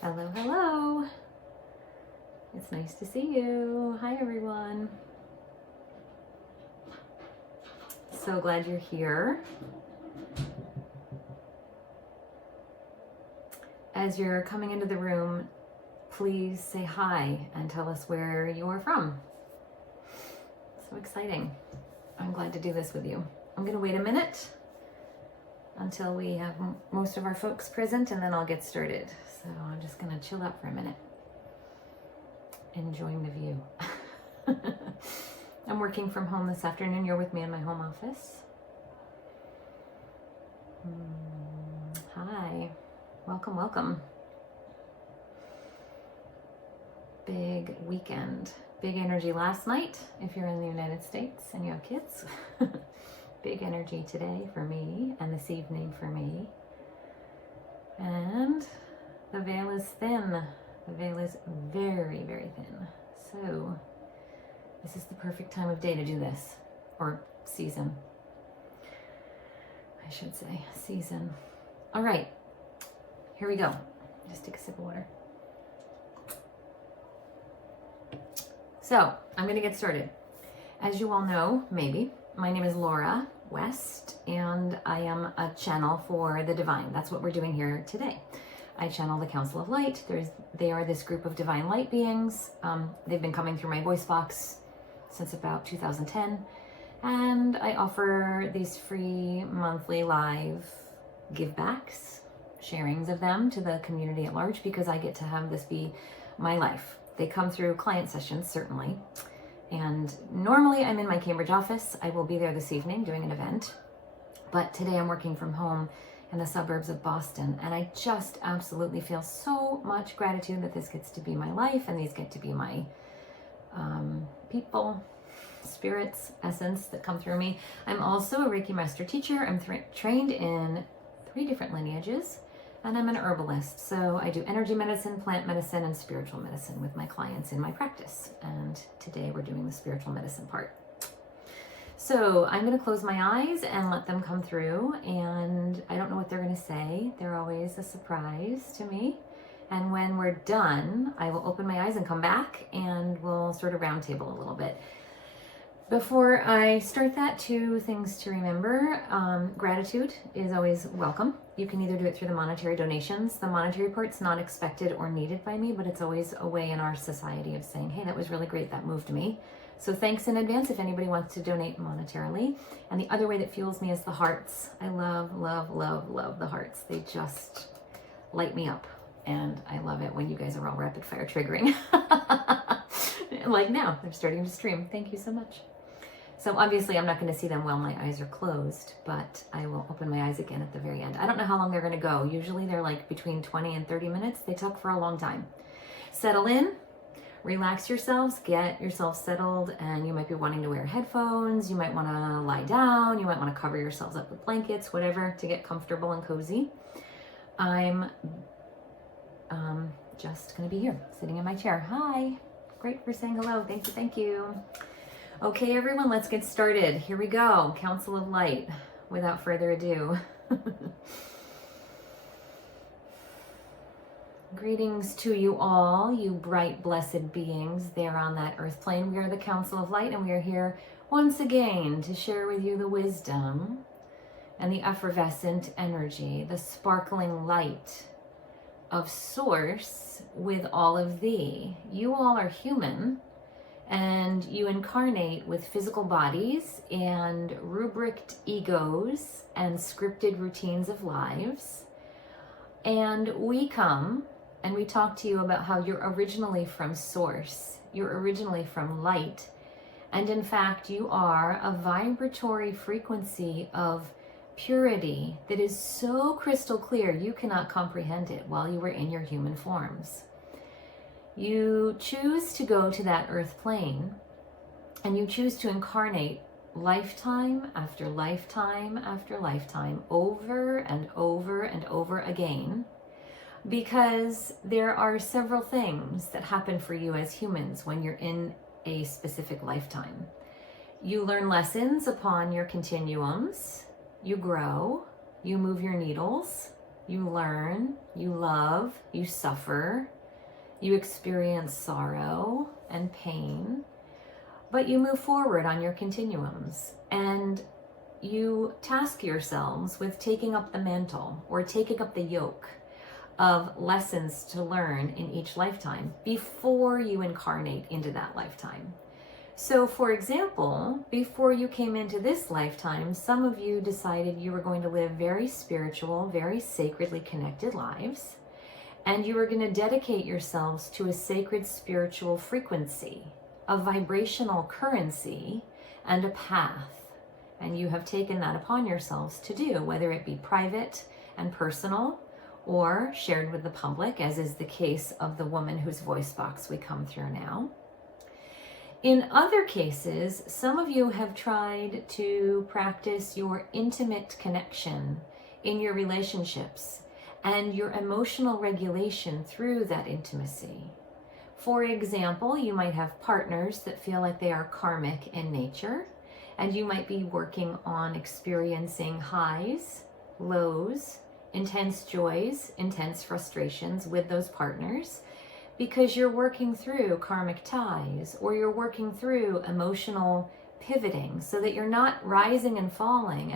Hello, hello. It's nice to see you. Hi, everyone. So glad you're here. As you're coming into the room, please say hi and tell us where you're from. So exciting. I'm glad to do this with you. I'm going to wait a minute until we have most of our folks present, and then I'll get started. So I'm just going to chill out for a minute, enjoying the view. I'm working from home this afternoon. You're with me in my home office. Hi. Welcome, welcome. Big weekend. Big energy last night if you're in the United States and you have kids. Big energy today for me and this evening for me. And the veil is thin. The veil is very, very thin. So this is the perfect time of day to do this. Or season, I should say. Season. All right. Here we go. Just take a sip of water. So I'm going to get started. As you all know, maybe, my name is Laura West, and I am a channel for the divine. That's what we're doing here today. I channel the Council of Light. They are this group of divine light beings. They've been coming through my voice box since about 2010, and I offer these free monthly live give backs, sharings of them to the community at large, because I get to have this be my life. They come through client sessions, certainly. And normally I'm in my Cambridge office. I will be there this evening doing an event. But today I'm working from home in the suburbs of Boston. And I just absolutely feel so much gratitude that this gets to be my life, and these get to be my people, spirits, essence that come through me. I'm also a Reiki Master teacher. I'm trained in 3 different lineages, and I'm an herbalist. So I do energy medicine, plant medicine, and spiritual medicine with my clients in my practice. And today we're doing the spiritual medicine part. So I'm going to close my eyes and let them come through. And I don't know what they're going to say. They're always a surprise to me. And when we're done, I will open my eyes and come back, and we'll sort of round table a little bit. Before I start that, 2 things to remember. Gratitude is always welcome. You can either do it through the monetary donations. The monetary part's not expected or needed by me, but it's always a way in our society of saying, hey, that was really great, that moved me. So thanks in advance if anybody wants to donate monetarily. And the other way that fuels me is the hearts. I love, love, love, love the hearts. They just light me up. And I love it when you guys are all rapid fire triggering. Like now, they're starting to stream. Thank you so much. So obviously I'm not going to see them while my eyes are closed, but I will open my eyes again at the very end. I don't know how long they're going to go. Usually they're like between 20 and 30 minutes. They talk for a long time. Settle in, relax yourselves, get yourself settled, and you might be wanting to wear headphones. You might want to lie down. You might want to cover yourselves up with blankets, whatever, to get comfortable and cozy. I'm just going to be here, sitting in my chair. Hi. Great for saying hello. Thank you. Thank you. Okay, everyone, let's get started. Here we go. Council of Light. Without further ado. Greetings to you all, you bright, blessed beings there on that earth plane. We are the Council of Light, and we are here once again to share with you the wisdom and the effervescent energy, the sparkling light of Source with all of thee. You all are human, and you incarnate with physical bodies and rubriced egos and scripted routines of lives. And we come and we talk to you about how you're originally from Source. You're originally from light. And in fact, you are a vibratory frequency of purity that is so crystal clear you cannot comprehend it while you were in your human forms. You choose to go to that earth plane, and you choose to incarnate lifetime after lifetime after lifetime, over and over and over again, because there are several things that happen for you as humans when you're in a specific lifetime. You learn lessons upon your continuums, you grow, You move your needles, you learn, you love, you suffer, you experience sorrow and pain, but you move forward on your continuums, and you task yourselves with taking up the mantle or taking up the yoke of lessons to learn in each lifetime before you incarnate into that lifetime. So, for example, before you came into this lifetime, some of you decided you were going to live very spiritual, very sacredly connected lives, and you were going to dedicate yourselves to a sacred spiritual frequency, a vibrational currency, and a path. And you have taken that upon yourselves to do, whether it be private and personal or shared with the public, as is the case of the woman whose voice box we come through now. In other cases, some of you have tried to practice your intimate connection in your relationships and your emotional regulation through that intimacy. For example, you might have partners that feel like they are karmic in nature, and you might be working on experiencing highs, lows, intense joys, intense frustrations with those partners, because you're working through karmic ties, or you're working through emotional pivoting, so that you're not rising and falling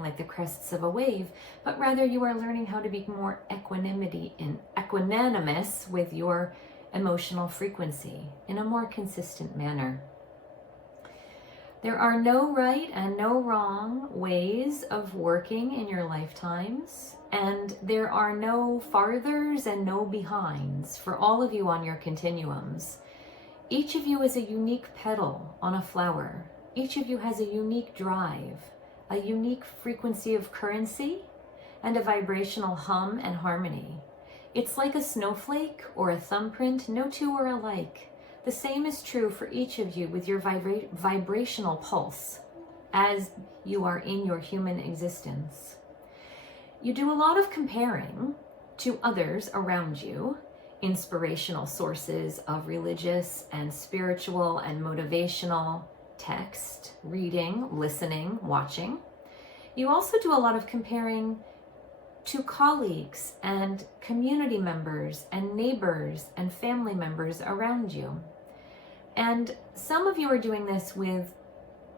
like the crests of a wave, but rather you are learning how to be more equanimous with your emotional frequency in a more consistent manner. There are no right and no wrong ways of working in your lifetimes, and there are no farthers and no behinds for all of you on your continuums. Each of you is a unique petal on a flower. Each of you has a unique drive, a unique frequency of currency, and a vibrational hum and harmony. It's like a snowflake or a thumbprint. No two are alike. The same is true for each of you with your vibrational pulse as you are in your human existence. You do a lot of comparing to others around you, inspirational sources of religious and spiritual and motivational text, reading, listening, watching. You also do a lot of comparing to colleagues and community members and neighbors and family members around you. And some of you are doing this with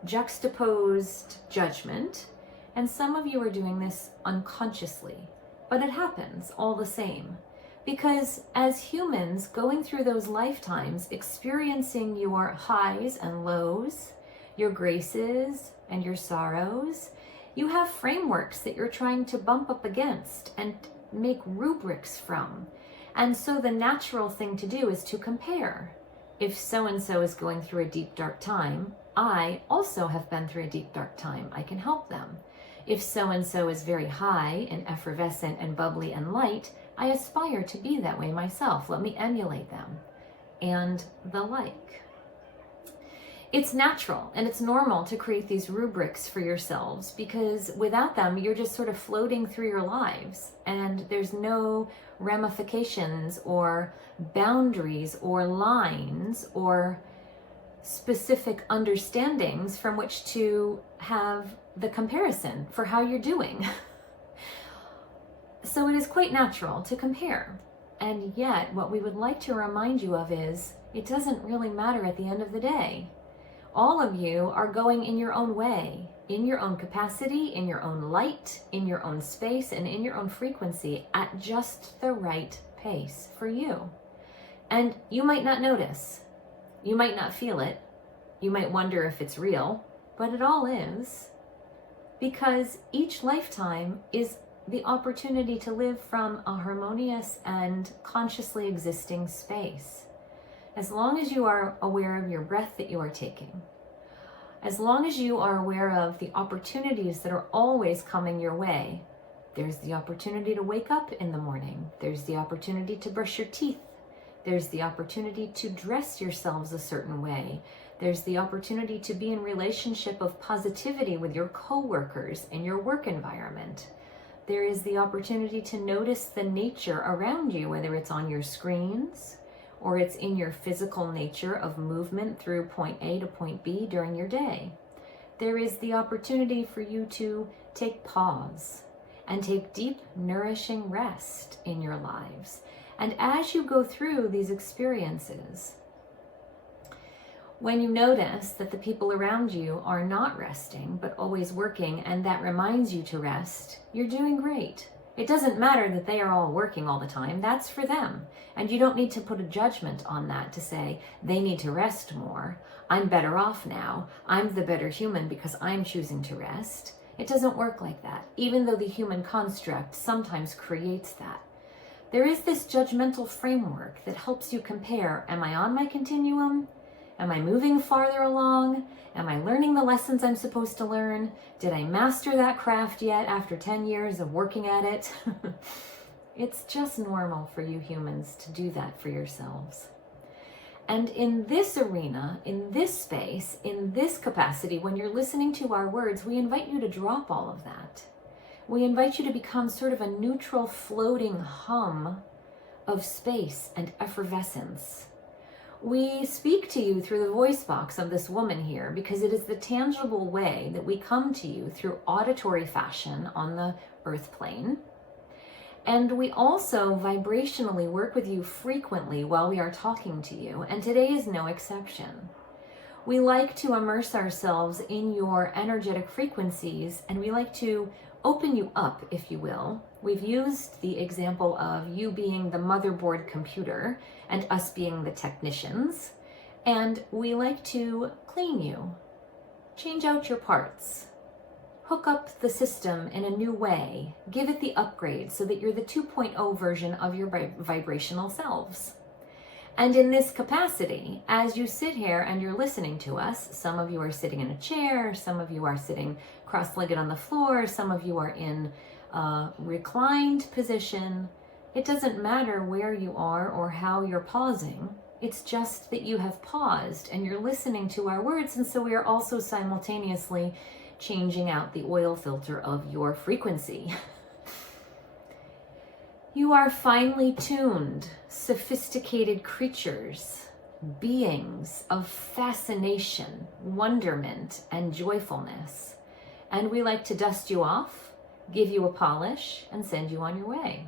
juxtaposed judgment, and some of you are doing this unconsciously, but it happens all the same. Because as humans going through those lifetimes, experiencing your highs and lows, your graces and your sorrows, you have frameworks that you're trying to bump up against and make rubrics from. And so the natural thing to do is to compare. If so-and-so is going through a deep, dark time, I also have been through a deep, dark time. I can help them. If so-and-so is very high and effervescent and bubbly and light, I aspire to be that way myself. Let me emulate them. And the like. It's natural and it's normal to create these rubrics for yourselves, because without them, you're just sort of floating through your lives and there's no ramifications or boundaries or lines or specific understandings from which to have the comparison for how you're doing. So it is quite natural to compare. And yet what we would like to remind you of is it doesn't really matter at the end of the day. All of you are going in your own way, in your own capacity, in your own light, in your own space, and in your own frequency at just the right pace for you. And you might not notice, you might not feel it, you might wonder if it's real, but it all is, because each lifetime is the opportunity to live from a harmonious and consciously existing space. As long as you are aware of your breath that you are taking, as long as you are aware of the opportunities that are always coming your way, there's the opportunity to wake up in the morning, there's the opportunity to brush your teeth, there's the opportunity to dress yourselves a certain way, there's the opportunity to be in relationship of positivity with your coworkers in your work environment. There is the opportunity to notice the nature around you, whether it's on your screens, or it's in your physical nature of movement through point A to point B during your day. there is the opportunity for you to take pause and take deep, nourishing rest in your lives. And as you go through these experiences, when you notice that the people around you are not resting, but always working, and that reminds you to rest, you're doing great. It doesn't matter that they are all working all the time. That's for them. And you don't need to put a judgment on that to say they need to rest more. I'm better off now. I'm the better human because I'm choosing to rest. It doesn't work like that, even though the human construct sometimes creates that. There is this judgmental framework that helps you compare, am I on my continuum? Am I moving farther along? Am I learning the lessons I'm supposed to learn? Did I master that craft yet after 10 years of working at it? It's just normal for you humans to do that for yourselves. And in this arena, in this space, in this capacity, when you're listening to our words, we invite you to drop all of that. We invite you to become sort of a neutral, floating hum of space and effervescence. We speak to you through the voice box of this woman here because it is the tangible way that we come to you through auditory fashion on the earth plane. And we also vibrationally work with you frequently while we are talking to you, and today is no exception. We like to immerse ourselves in your energetic frequencies, and we like to open you up, if you will. We've used the example of you being the motherboard computer and us being the technicians, and we like to clean you, change out your parts, hook up the system in a new way, give it the upgrade so that you're the 2.0 version of your vibrational selves. And in this capacity, as you sit here and you're listening to us, some of you are sitting in a chair, some of you are sitting cross-legged on the floor, some of you are in a reclined position. It doesn't matter where you are or how you're pausing. It's just that you have paused and you're listening to our words, and so we are also simultaneously changing out the oil filter of your frequency. You are finely tuned, sophisticated creatures, beings of fascination, wonderment, and joyfulness. And we like to dust you off, give you a polish, and send you on your way.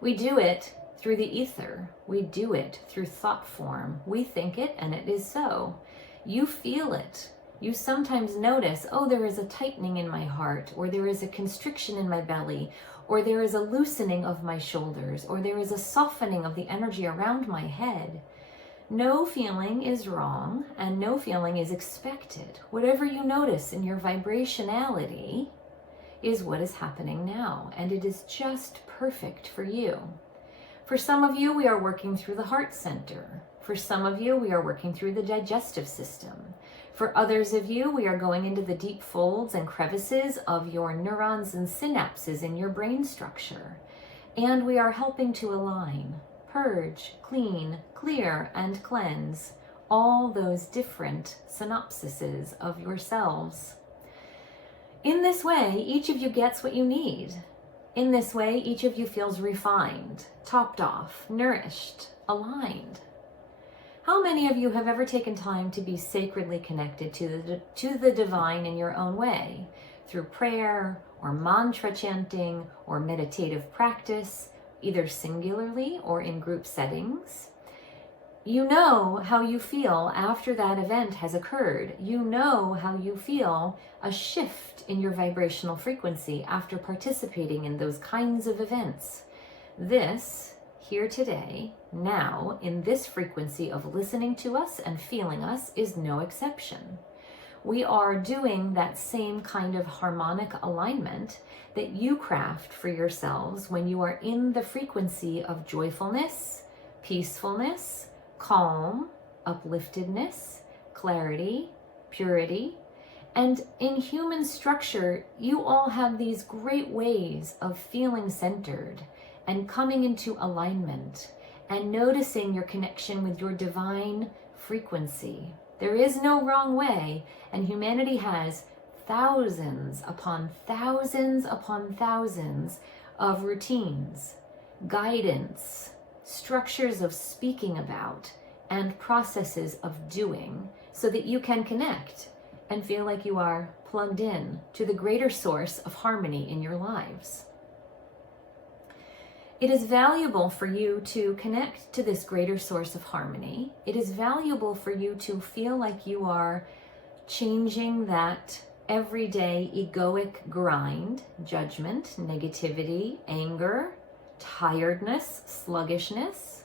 We do it through the ether. We do it through thought form. We think it, and it is so. You feel it. You sometimes notice, oh, there is a tightening in my heart, or there is a constriction in my belly, or there is a loosening of my shoulders, or there is a softening of the energy around my head. No feeling is wrong, and no feeling is expected. Whatever you notice in your vibrationality is what is happening now, and it is just perfect for you. For some of you, we are working through the heart center. For some of you, we are working through the digestive system. For others of you, we are going into the deep folds and crevices of your neurons and synapses in your brain structure. And we are helping to align, purge, clean, clear, and cleanse all those different synapses of yourselves. In this way, each of you gets what you need. In this way, each of you feels refined, topped off, nourished, aligned. How many of you have ever taken time to be sacredly connected to the divine in your own way, through prayer or mantra chanting or meditative practice, either singularly or in group settings? You know how you feel after that event has occurred. You know how you feel a shift in your vibrational frequency after participating in those kinds of events. This, here today, now, in this frequency of listening to us and feeling us, is no exception. We are doing that same kind of harmonic alignment that you craft for yourselves when you are in the frequency of joyfulness, peacefulness, calm, upliftedness, clarity, purity. And in human structure, you all have these great ways of feeling centered and coming into alignment and noticing your connection with your divine frequency. There is no wrong way, and humanity has thousands upon thousands upon thousands of routines, guidance, structures of speaking about, and processes of doing so that you can connect and feel like you are plugged in to the greater source of harmony in your lives. It is valuable for you to connect to this greater source of harmony. It is valuable for you to feel like you are changing that everyday egoic grind, judgment, negativity, anger, tiredness, sluggishness,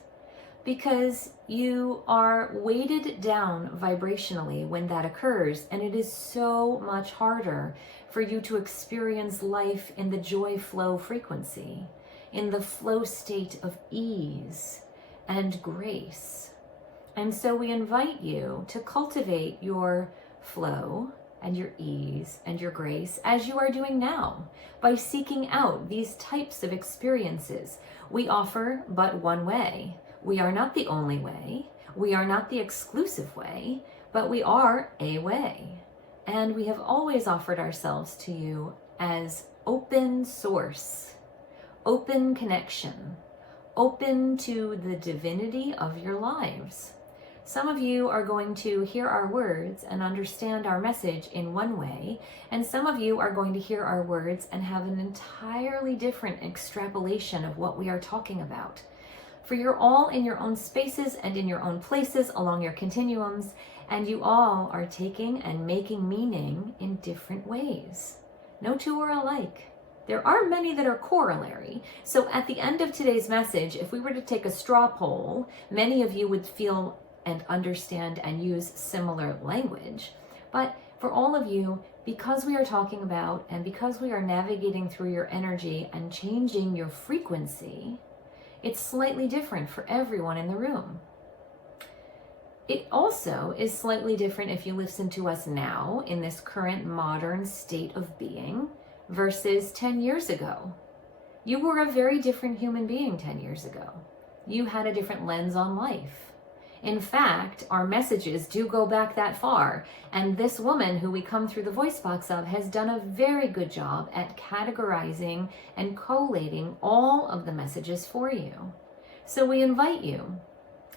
because you are weighted down vibrationally when that occurs, and it is so much harder for you to experience life in the joy flow frequency, in the flow state of ease and grace. And so we invite you to cultivate your flow and your ease and your grace as you are doing now by seeking out these types of experiences. We offer but one way. We are not the only way. We are not the exclusive way, but we are a way. And we have always offered ourselves to you as open source, open connection, open to the divinity of your lives. Some of you are going to hear our words and understand our message in one way, and some of you are going to hear our words and have an entirely different extrapolation of what we are talking about. For you're all in your own spaces and in your own places along your continuums, and you all are taking and making meaning in different ways. No two are alike. There are many that are corollary. So at the end of today's message, if we were to take a straw poll, many of you would feel and understand and use similar language. But for all of you, because we are talking about and because we are navigating through your energy and changing your frequency, it's slightly different for everyone in the room. It also is slightly different if you listen to us now in this current modern state of being versus 10 years ago. You were a very different human being 10 years ago. You had a different lens on life. In fact, our messages do go back that far, and this woman who we come through the voice box of has done a very good job at categorizing and collating all of the messages for you. So we invite you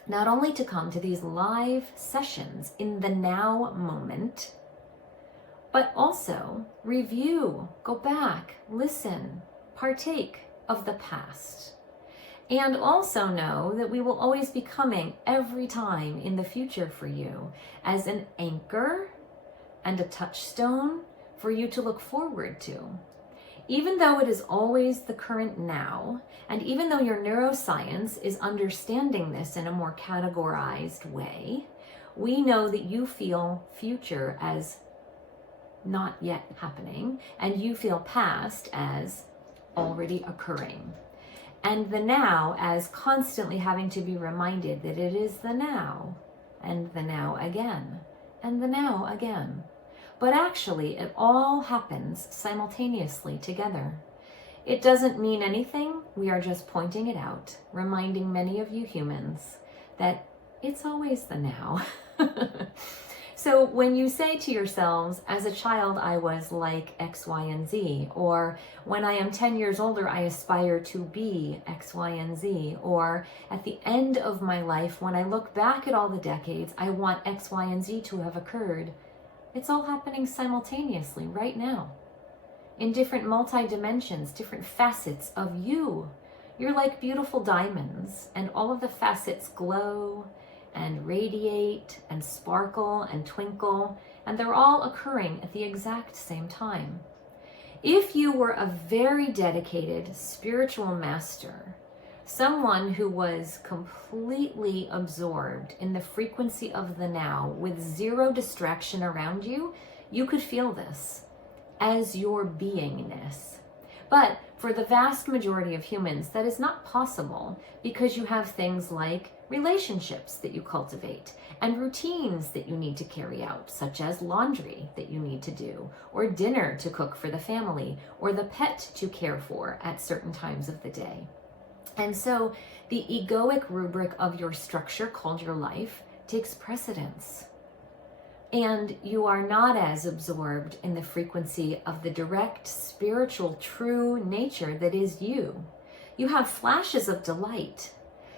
not only to come to these live sessions in the now moment, but also review, go back, listen, partake of the past. And also know that we will always be coming every time in the future for you as an anchor and a touchstone for you to look forward to. Even though it is always the current now, and even though your neuroscience is understanding this in a more categorized way, we know that you feel future as not yet happening, and you feel past as already occurring. And the now as constantly having to be reminded that it is the now, and the now again, and the now again. But actually, it all happens simultaneously together. It doesn't mean anything. We are just pointing it out, reminding many of you humans that it's always the now. So when you say to yourselves, as a child, I was like X, Y, and Z, or when I am 10 years older, I aspire to be X, Y, and Z, or at the end of my life, when I look back at all the decades, I want X, Y, and Z to have occurred. It's all happening simultaneously right now in different multi-dimensions, different facets of you. You're like beautiful diamonds, and all of the facets glow and radiate and sparkle and twinkle, and they're all occurring at the exact same time. If you were a very dedicated spiritual master, someone who was completely absorbed in the frequency of the now with zero distraction around you, you could feel this as your beingness. But for the vast majority of humans, that is not possible because you have things like relationships that you cultivate and routines that you need to carry out, such as laundry that you need to do, or dinner to cook for the family, or the pet to care for at certain times of the day. And so the egoic rubric of your structure called your life takes precedence. And you are not as absorbed in the frequency of the direct, spiritual, true nature that is you. You have flashes of delight.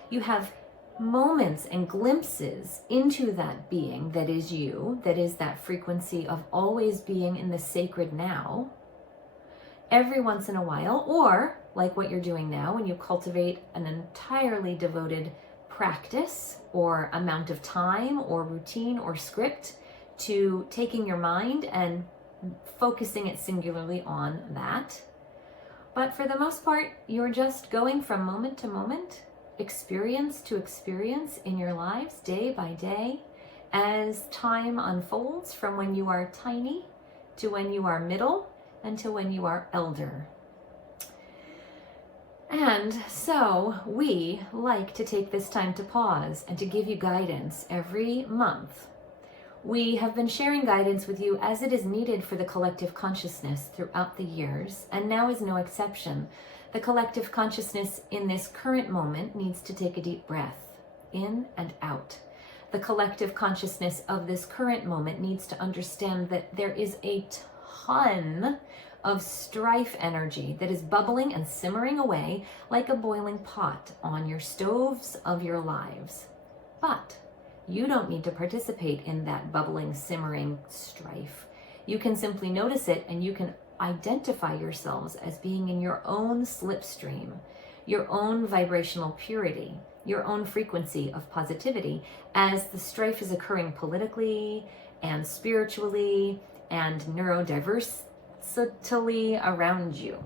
You have moments and glimpses into that being that is you, that is that frequency of always being in the sacred now, every once in a while, or like what you're doing now when you cultivate an entirely devoted practice or amount of time or routine or script to taking your mind and focusing it singularly on that. But for the most part, you're just going from moment to moment, experience to experience in your lives, day by day, as time unfolds from when you are tiny to when you are middle and to when you are elder. And so we like to take this time to pause and to give you guidance every month. We have been sharing guidance with you as it is needed for the collective consciousness throughout the years, and now is no exception. The collective consciousness in this current moment needs to take a deep breath, in and out. The collective consciousness of this current moment needs to understand that there is a ton of strife energy that is bubbling and simmering away like a boiling pot on your stoves of your lives. But you don't need to participate in that bubbling, simmering strife. You can simply notice it, and you can identify yourselves as being in your own slipstream, your own vibrational purity, your own frequency of positivity as the strife is occurring politically and spiritually and neurodiversitally around you.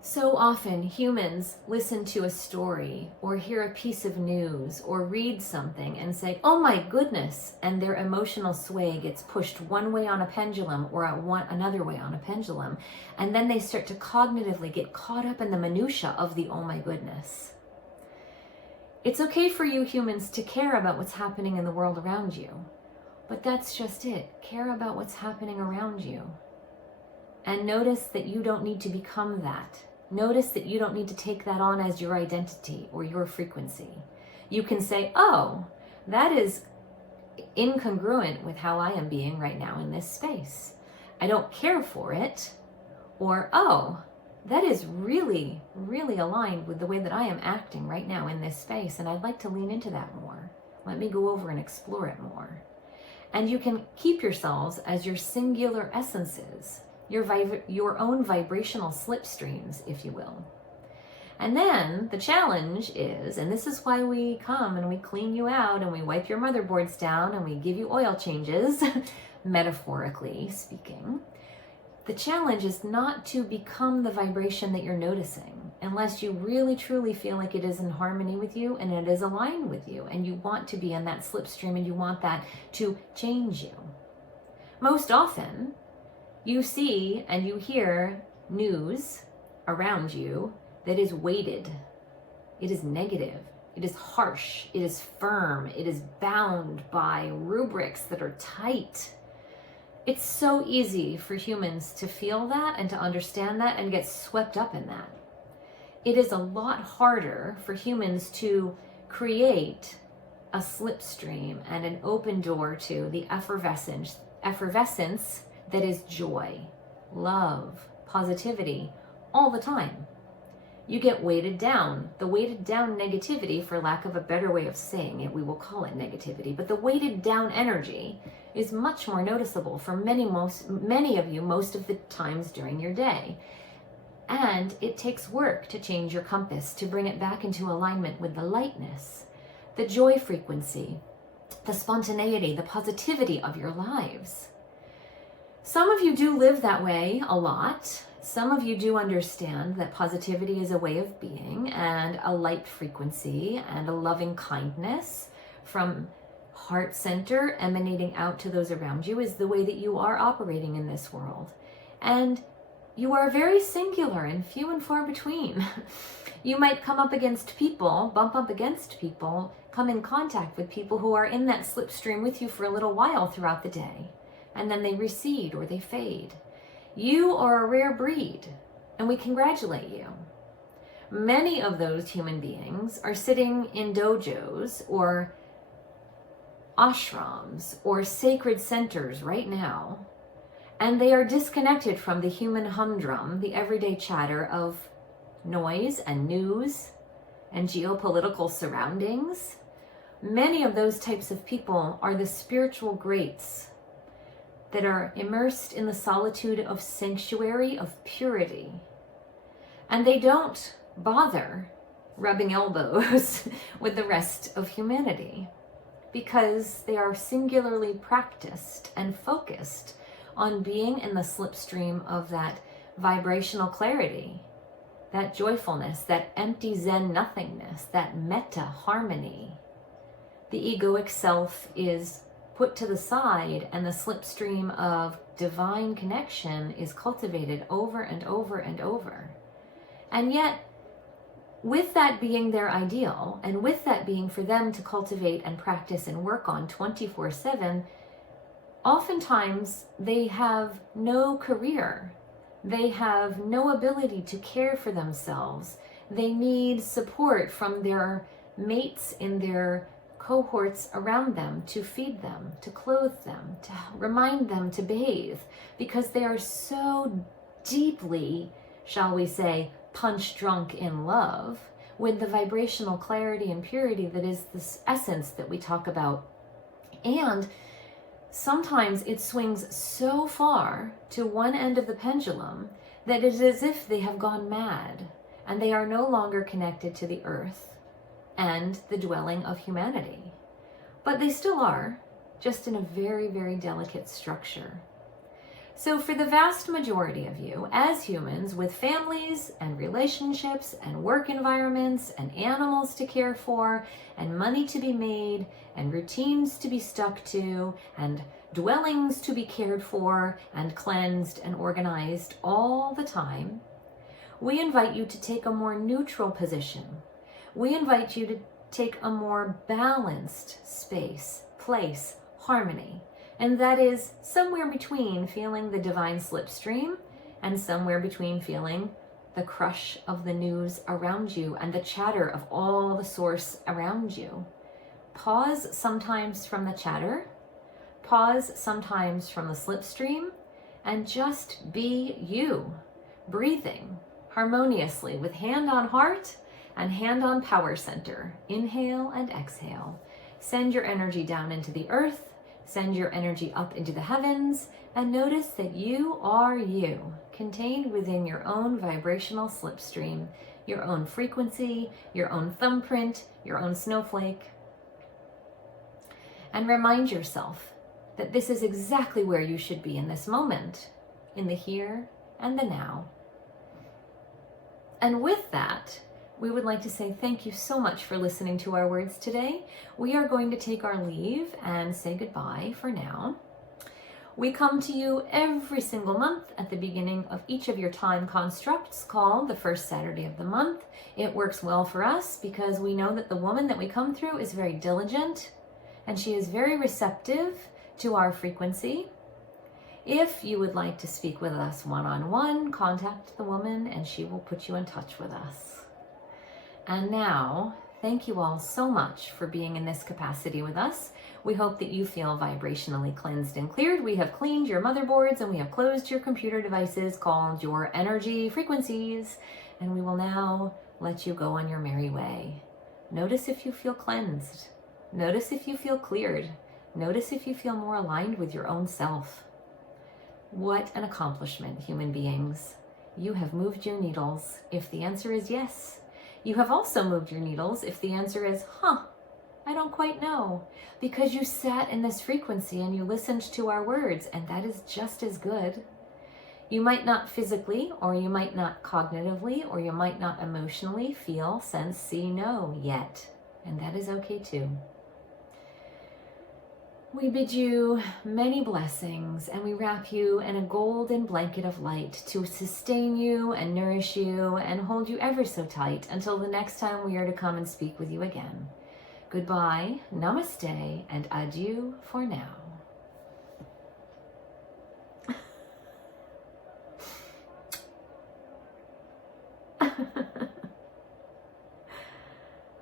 So often humans listen to a story or hear a piece of news or read something and say, oh my goodness, and their emotional sway gets pushed one way on a pendulum or another way on a pendulum, and then they start to cognitively get caught up in the minutia of the oh my goodness. It's okay for you humans to care about what's happening in the world around you, but that's just it. Care about what's happening around you. And notice that you don't need to become that. Notice that you don't need to take that on as your identity or your frequency. You can say, oh, that is incongruent with how I am being right now in this space. I don't care for it. Or, oh, that is really, really aligned with the way that I am acting right now in this space, and I'd like to lean into that more. Let me go over and explore it more. And you can keep yourselves as your singular essences, your own vibrational slipstreams, if you will. And then the challenge is, and this is why we come and we clean you out and we wipe your motherboards down and we give you oil changes, metaphorically speaking. The challenge is not to become the vibration that you're noticing unless you really truly feel like it is in harmony with you and it is aligned with you and you want to be in that slipstream and you want that to change you. Most often, you see and you hear news around you that is weighted. It is negative. It is harsh. It is firm. It is bound by rubrics that are tight. It's so easy for humans to feel that and to understand that and get swept up in that. It is a lot harder for humans to create a slipstream and an open door to the effervescence that is joy, love, positivity, all the time. You get weighted down. The weighted down negativity, for lack of a better way of saying it, we will call it negativity, but the weighted down energy is much more noticeable for many of you most of the times during your day. And it takes work to change your compass, to bring it back into alignment with the lightness, the joy frequency, the spontaneity, the positivity of your lives. Some of you do live that way a lot. Some of you do understand that positivity is a way of being and a light frequency and a loving kindness from heart center emanating out to those around you is the way that you are operating in this world. And you are very singular and few and far between. You might come up against people, bump up against people, come in contact with people who are in that slipstream with you for a little while throughout the day. And then they recede or they fade. You are a rare breed, and we congratulate you. Many of those human beings are sitting in dojos or ashrams or sacred centers right now, and they are disconnected from the human humdrum, the everyday chatter of noise and news and geopolitical surroundings, many of those types of people are the spiritual greats that are immersed in the solitude of sanctuary of purity. And they don't bother rubbing elbows with the rest of humanity because they are singularly practiced and focused on being in the slipstream of that vibrational clarity, that joyfulness, that empty Zen nothingness, that metta harmony. The egoic self is put to the side, and the slipstream of divine connection is cultivated over and over and over. And yet, with that being their ideal, and with that being for them to cultivate and practice and work on 24/7, oftentimes they have no career. They have no ability to care for themselves. They need support from their mates in their cohorts around them to feed them, to clothe them, to remind them to bathe, because they are so deeply, shall we say, punch drunk in love with the vibrational clarity and purity that is this essence that we talk about. And sometimes it swings so far to one end of the pendulum that it is as if they have gone mad and they are no longer connected to the earth and the dwelling of humanity. But they still are, just in a very, very delicate structure. So for the vast majority of you, as humans with families and relationships and work environments and animals to care for and money to be made and routines to be stuck to and dwellings to be cared for and cleansed and organized all the time, we invite you to take a more neutral position. We invite you to take a more balanced space, place, harmony. And that is somewhere between feeling the divine slipstream and somewhere between feeling the crush of the news around you and the chatter of all the source around you. Pause sometimes from the chatter, pause sometimes from the slipstream, and just be you, breathing harmoniously with hand on heart and hand on power center. Inhale and exhale. Send your energy down into the earth. Send your energy up into the heavens, and notice that you are you, contained within your own vibrational slipstream, your own frequency, your own thumbprint, your own snowflake. And remind yourself that this is exactly where you should be in this moment, in the here and the now. And with that, we would like to say thank you so much for listening to our words today. We are going to take our leave and say goodbye for now. We come to you every single month at the beginning of each of your time constructs called the first Saturday of the month. It works well for us because we know that the woman that we come through is very diligent and she is very receptive to our frequency. If you would like to speak with us one-on-one, contact the woman and she will put you in touch with us. And now, thank you all so much for being in this capacity with us. We hope that you feel vibrationally cleansed and cleared. We have cleaned your motherboards and we have closed your computer devices called your energy frequencies. And we will now let you go on your merry way. Notice if you feel cleansed. Notice if you feel cleared. Notice if you feel more aligned with your own self. What an accomplishment, human beings. You have moved your needles. If the answer is yes. You have also moved your needles if the answer is, I don't quite know, because you sat in this frequency and you listened to our words, and that is just as good. You might not physically, or you might not cognitively, or you might not emotionally feel, sense, see, know yet, and that is okay too. We bid you many blessings, and we wrap you in a golden blanket of light to sustain you and nourish you and hold you ever so tight until the next time we are to come and speak with you again. Goodbye, namaste, and adieu for now.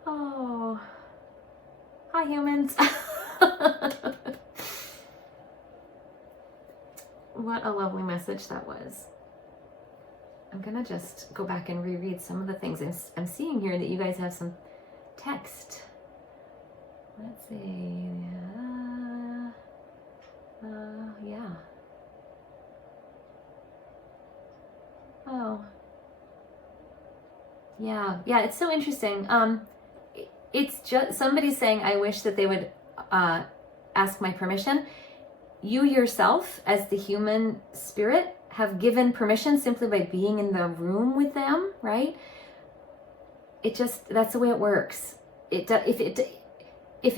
Oh, hi humans. What a lovely message that was. I'm gonna just go back and reread some of the things. I'm seeing here that you guys have some text. Let's see. Yeah. Oh. Yeah. Yeah, it's so interesting. It's just somebody saying, I wish that they would ask my permission. You yourself, as the human spirit, have given permission simply by being in the room with them, right? It just, that's the way it works. If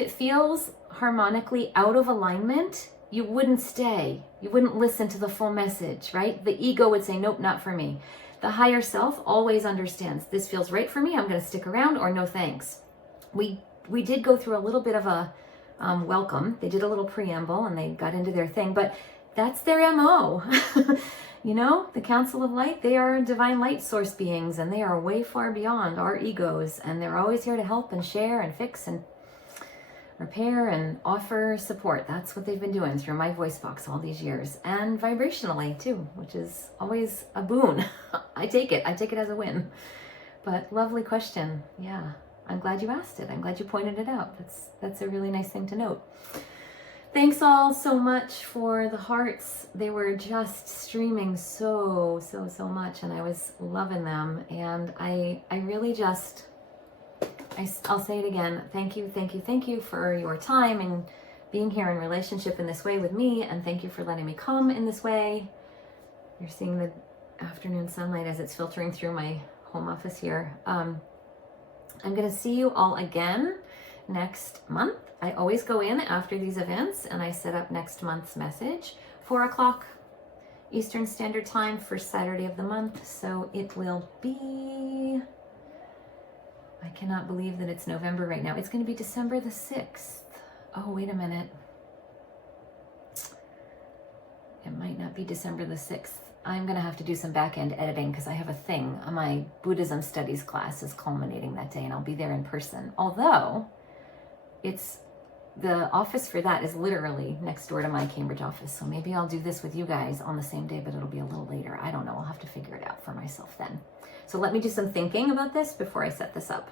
it feels harmonically out of alignment, you wouldn't stay. You wouldn't listen to the full message, right? The ego would say, nope, not for me. The higher self always understands, this feels right for me, I'm going to stick around, or no thanks. We did go through a little bit of a welcome. They did a little preamble and they got into their thing, but that's their MO. You know, the Council of Light, they are divine light source beings, and they are way far beyond our egos, and they're always here to help and share and fix and repair and offer support. That's what they've been doing through my voice box all these years, and vibrationally too, which is always a boon. I take it as a win. But lovely question. Yeah, I'm glad you asked it. I'm glad you pointed it out. That's a really nice thing to note. Thanks all so much for the hearts. They were just streaming so much, and I was loving them. And I really just, I'll say it again. Thank you for your time and being here in relationship in this way with me. And thank you for letting me come in this way. You're seeing the afternoon sunlight as it's filtering through my home office here. I'm going to see you all again next month. I always go in after these events and I set up next month's message, 4 o'clock Eastern Standard Time, first Saturday of the month. So it will be, I cannot believe that it's November right now. It's going to be December the 6th. Oh, wait a minute. It might not be December the 6th. I'm going to have to do some back-end editing because I have a thing. My Buddhism studies class is culminating that day and I'll be there in person. Although the office for that is literally next door to my Cambridge office. So maybe I'll do this with you guys on the same day, but it'll be a little later. I don't know. I'll have to figure it out for myself then. So let me do some thinking about this before I set this up.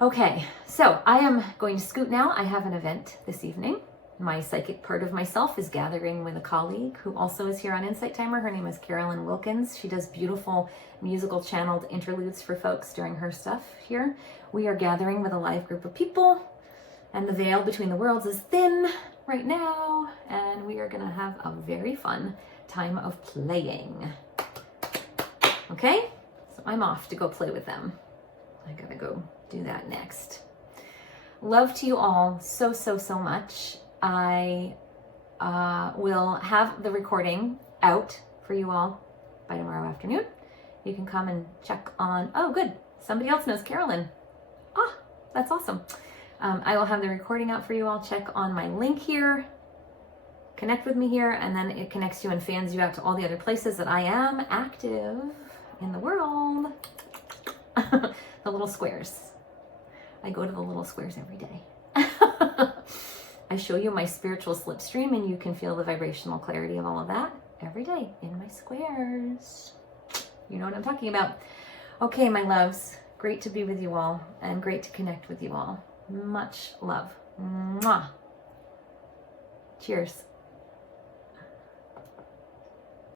Okay, so I am going to scoot now. I have an event this evening. My psychic part of myself is gathering with a colleague who also is here on Insight Timer. Her name is Carolyn Wilkins. She does beautiful musical channeled interludes for folks during her stuff here. We are gathering with a live group of people, and the veil between the worlds is thin right now, and we are going to have a very fun time of playing. Okay, so I'm off to go play with them. I gotta go do that next. Love to you all so much. I will have the recording out for you all by tomorrow afternoon. You can come and check on, oh good, somebody else knows Carolyn. Ah, that's awesome. I will have the recording out for you all. Check on my link here, connect with me here, and then it connects you and fans you out to all the other places that I am active in the world. The little squares. I go to the little squares every day. I show you my spiritual slipstream and you can feel the vibrational clarity of all of that every day in my squares. You know what I'm talking about. Okay, my loves, great to be with you all and great to connect with you all. Much love. Mwah. Cheers.